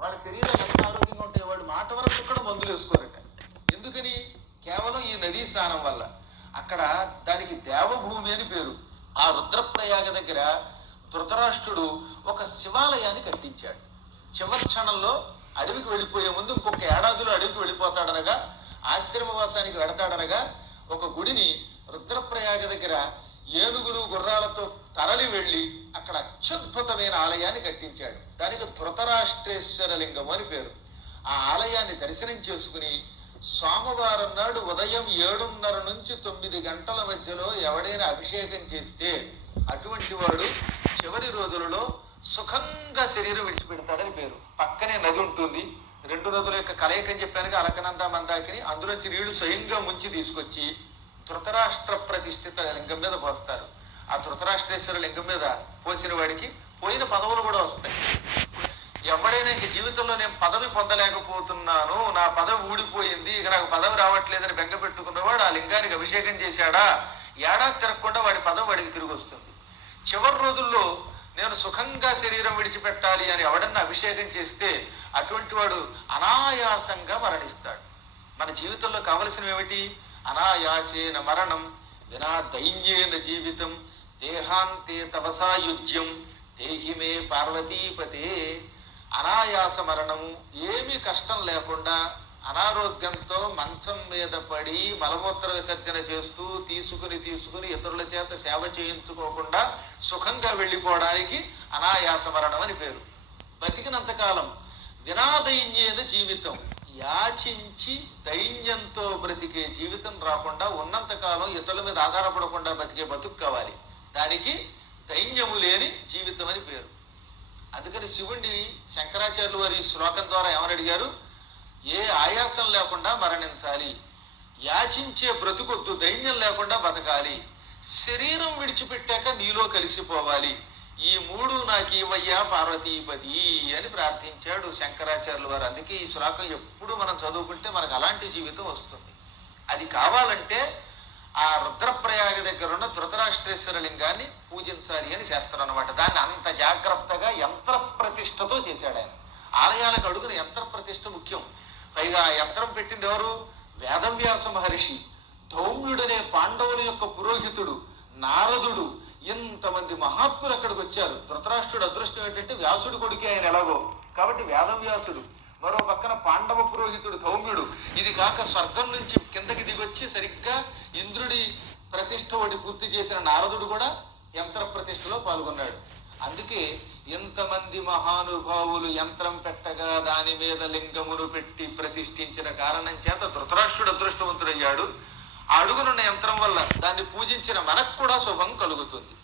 వాళ్ళ శరీరం ఎంత ఆరోగ్యంగా ఉంటే వాడు మాట వరకు కూడా మందులు వేసుకోరట. ఎందుకని? కేవలం ఈ నదీ స్నానం వల్ల. అక్కడ దానికి దేవభూమి అని పేరు. ఆ రుద్రప్రయాగ దగ్గర ధృతరాష్ట్రుడు ఒక శివాలయాన్ని కట్టించాడు. చివరి క్షణంలో అడవికి వెళ్ళిపోయే ముందు ఇంకొక ఏడాదిలో అడవికి వెళ్ళిపోతాడనగా, ఆశ్రమవాసానికి వెడతాడనగా ఒక గుడిని రుద్రప్రయాగ దగ్గర ఏనుగులు గుర్రాలతో తరలి వెళ్ళి అక్కడ అత్యద్భుతమైన ఆలయాన్ని కట్టించాడు. దానికి ధృతరాష్ట్రేశ్వర లింగం అని పేరు. ఆ ఆలయాన్ని దర్శనం చేసుకుని సోమవారం నాడు ఉదయం 7:30 నుంచి 9 గంటల మధ్యలో ఎవడైనా అభిషేకం చేస్తే అటువంటి వాడు చివరి రోజులలో సుఖంగా శరీరం విడిచిపెడతాడని పేరు. పక్కనే నది ఉంటుంది. 2 నదుల యొక్క కలయికని చెప్పాను, అలకనంద మందాకిని. అందులోంచి నీళ్లు స్వయంగా ముంచి తీసుకొచ్చి ధృతరాష్ట్ర ప్రతిష్ఠిత లింగం మీద పోస్తారు. ఆ ధృతరాష్ట్రేశ్వర లింగం మీద పోసిన వాడికి పోయిన పదవులు కూడా వస్తాయి. ఎవడైనా ఇంక జీవితంలో నేను పదవి పొందలేకపోతున్నాను, నా పదవి ఊడిపోయింది, ఇక నాకు పదవి రావట్లేదని బెంగ పెట్టుకున్నవాడు ఆ లింగానికి అభిషేకం చేశాడా, ఏడాది తిరగకుండా వాడి పదవి వాడికి తిరిగి వస్తుంది. చివరి రోజుల్లో నేను సుఖంగా శరీరం విడిచిపెట్టాలి అని ఎవడన్నా అభిషేకం చేస్తే అటువంటి వాడు అనాయాసంగా మరణిస్తాడు. మన జీవితంలో కావలసినవి ఏమిటి? అనాయాసేన మరణం, వినా దైన్యేన జీవితం, దేహాంతే తపసాయుజ్యం, దేహిమే పార్వతీపతే. అనాయాస మరణము, ఏమీ కష్టం లేకుండా అనారోగ్యంతో మంచం మీద పడి మలమూత్ర విసర్జన చేస్తూ తీసుకుని ఇతరుల చేత సేవ చేయించుకోకుండా సుఖంగా వెళ్ళిపోవడానికి అనాయాస మరణం అని పేరు. బతికినంతకాలం వినాదైన్యేన జీవితం, యాచించి దైన్యంతో బ్రతికే జీవితం రాకుండా ఉన్నంతకాలం ఇతరుల మీద ఆధారపడకుండా బతికే బతుకు కావాలి. దానికి దైన్యము లేని జీవితం అని పేరు. అందుకని శివుణ్ణి శంకరాచార్యులు వారి శ్లోకం ద్వారా ఏమని అడిగారు? ఏ ఆయాసం లేకుండా మరణించాలి, యాచించే బ్రతుకొద్దు, దైన్యం లేకుండా బతకాలి, శరీరం విడిచిపెట్టాక నీలో కలిసిపోవాలి, ఈ 3 నాకు ఇవయ్యా పార్వతీపతి అని ప్రార్థించాడు శంకరాచార్యుల వారు. అందుకే ఈ శ్లోకం ఎప్పుడు మనం చదువుకుంటే మనకు అలాంటి జీవితం వస్తుంది. అది కావాలంటే ఆ రుద్రప్రయాగ దగ్గర ఉన్న ధృతరాష్ట్రేశ్వర లింగాన్ని పూజించాలి అని శాస్త్రం అనమాట. దాన్ని అంత జాగ్రత్తగా యంత్ర ప్రతిష్టతో చేశాడు ఆయన. ఆలయాలకు అడుగున యంత్ర ప్రతిష్ఠ ముఖ్యం. పైగా యంత్రం పెట్టింది ఎవరు? వేదవ్యాస మహర్షి. ధౌమ్యుడనే పాండవుల యొక్క పురోహితుడు నారదుడు, ఇంతమంది మహాత్ములు అక్కడికి వచ్చారు. ధృతరాష్ట్రుడు అదృష్టం ఏంటంటే వ్యాసుడు కొడుకే ఆయన ఎలాగో, కాబట్టి వేదవ్యాసుడు. మరో పక్కన పాండవ పురోహితుడు ధౌమ్యుడు. ఇది కాక స్వర్గం నుంచి కిందకి దిగొచ్చి సరిగ్గా ఇంద్రుడి ప్రతిష్ఠ ఒకటి పూర్తి చేసిన నారదుడు కూడా యంత్ర ప్రతిష్ఠలో పాల్గొన్నాడు. అందుకే ఇంతమంది మహానుభావులు యంత్రం పెట్టగా దాని మీద లింగమును పెట్టి ప్రతిష్ఠించిన కారణం చేత ధృతరాష్ట్రుడు అదృష్టవంతుడయ్యాడు. ఆ అడుగునున్న యంత్రం వల్ల దాన్ని పూజించిన మనకు కూడా శుభం కలుగుతుంది.